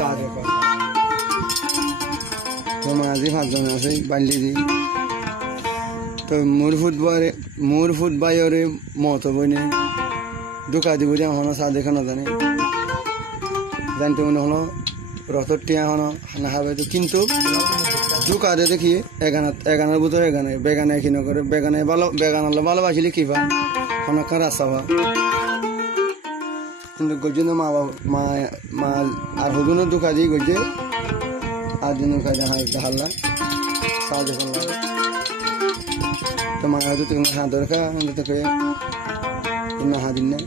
সাদে কথা তো মাঝে 5 জন আছে বান্ডি দি তো মোর ফুটবয়রে মত বইনে দোকা দিব যে হনো সাদে খানা জানতে মনে হলো রথর টিয়া হনো না হবে তো কিন্তু দোকা দে দেখি এগানার ভিতরে বেগানা কিনো করে বেগানা ভালোবাসিলে কি পা হনকা রাস্তা কিন্তু গজুন মা আর হদুনো দোকা দিয়ে গজে আর দিন হাল্লা সাহায্য করলাম তো মা হয়তো তুমি হাত দরকার তোকে তুমি হাত দিন না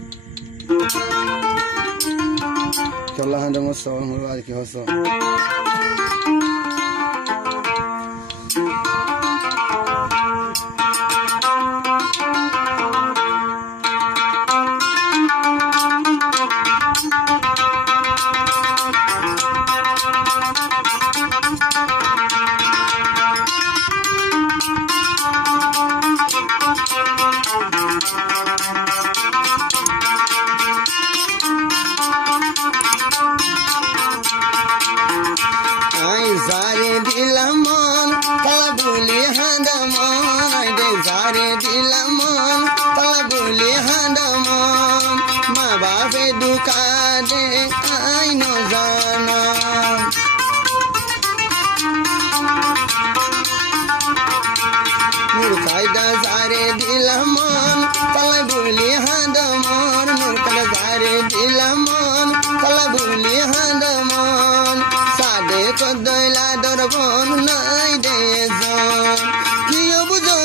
চল্লা হাত মস্ত আর কি হস Zare dilamon, talabuli handamon. De zare dilamon, talabuli handamon. Ma babe dukade, ay no zana. Murkaida zare dilamon, talabuli handamon. Murkaida zare dilamon, talabuli handamon. Koddoila dorabon nai dezon kiye buzo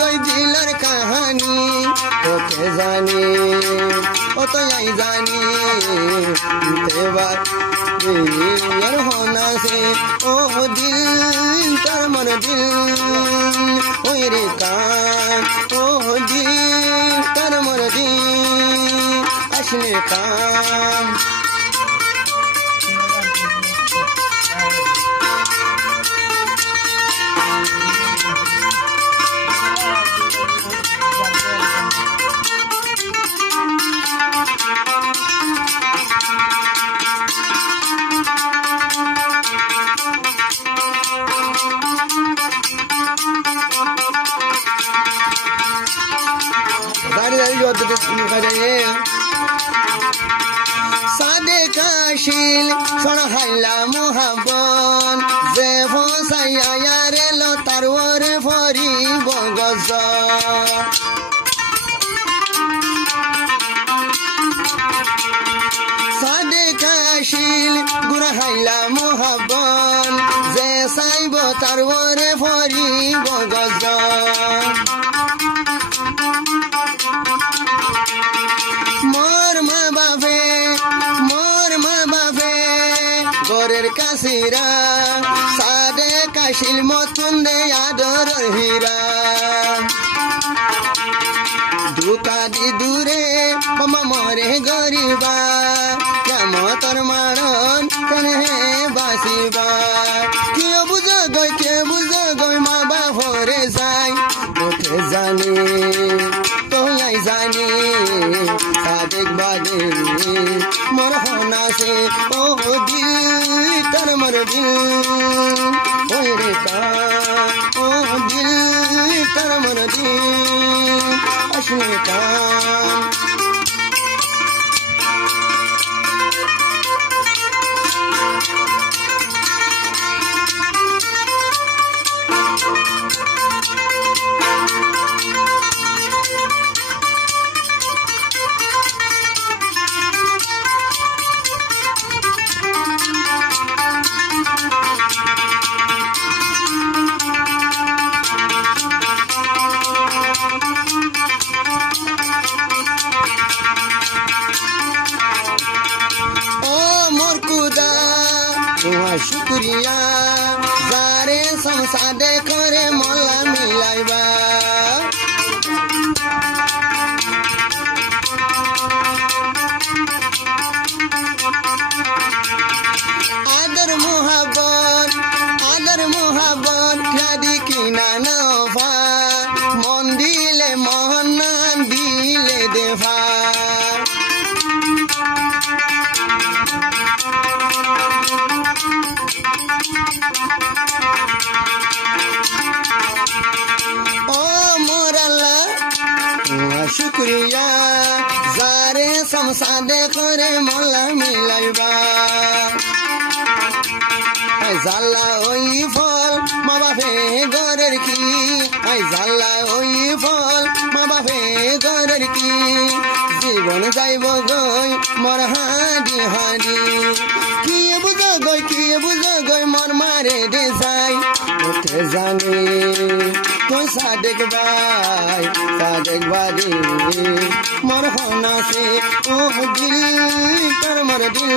goy dilar kahani oke jani oto yai jani teba yar hona se oh dil tar mar dil oy re kan oh dil tar mar dil ashne kam सादे काशिल सोना हाइला मुहाबन जे फसाया यारे लो तारवर फरी बगज सादे काशिल गुरा हाइला मुहाबन जे साइब तारवर फरी बगज मोर मा बाबे गोरेर कासिरा सादे काशिल मतुंदे आदर हीरा दुका दी दूरे ममा मोरे गरीबा केमतर मारन कने बासिबा के बुझ गई मा बाबरे जाय ओके जानी जानी सादिक बादे मोर होना से ओ दिल कर मर दिल ओए रे का ओ दिल कर मर दिल अश्ने का शुक्रिया जारे संसादे करे मोला मिलाइबा आदर मोहब्बत खादी किना नफा मन दिले मोहन दिले देफा সাদে করে মলা মিলাইবা জাল্লা ওই ফল মা বাপে ঘরের কি জাল্লা ওই ফল মা বাপে ঘরের কি জীবন যাইব গই মর হাঁডি হাঁডি কি বুঝো গই মর মারে দে যাই ওকে জানি তো সাদেক বাড়ি মর হনা সে ও দিল কর মর দিল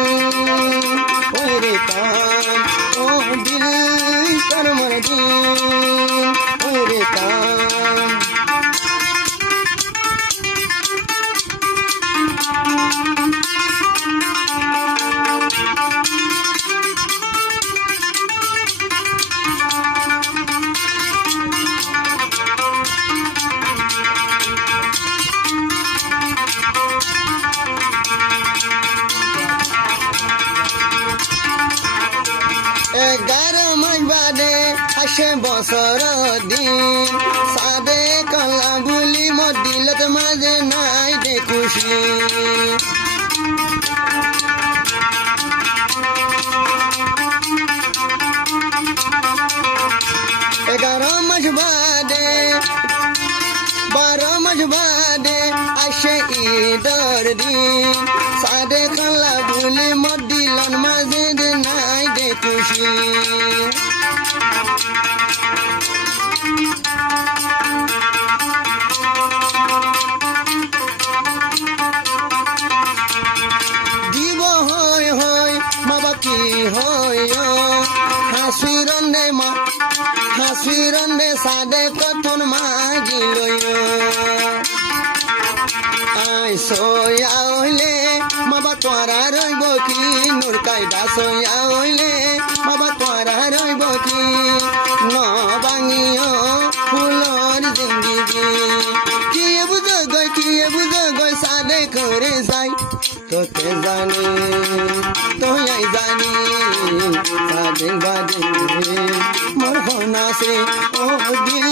ওই রে কান ও দিল কর মর দিল ওই রে কান আসে বছর দিন সাদে কলা বুলি মদিলত মাঝে নাই দে খুশি 11 মাস বাদে 12 মাস বাদে আসে ঈদের দিন সাদে কলা বুলি মদিলত মাঝে নাই দে খুশি দিব হয় হয় মা বাকি হয় হাসিরন্দে সাদে কথন মাগি লইল আই সয়া হইলে মাবা তোরা রইব কি নূর কায়দা সয়া হইলে মাবা তোরা রইব কি ন ভাঙিও ফুলর জিন্দিগি কি বুঝো গই সাদে করে যাই তোতে জানি তোয়াই জানি সাদে বাদে মোর হনা সে ও দিল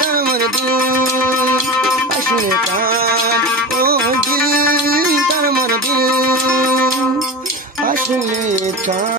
তামর দিল আসলে কান ও দিল তামর দিল আসলে কান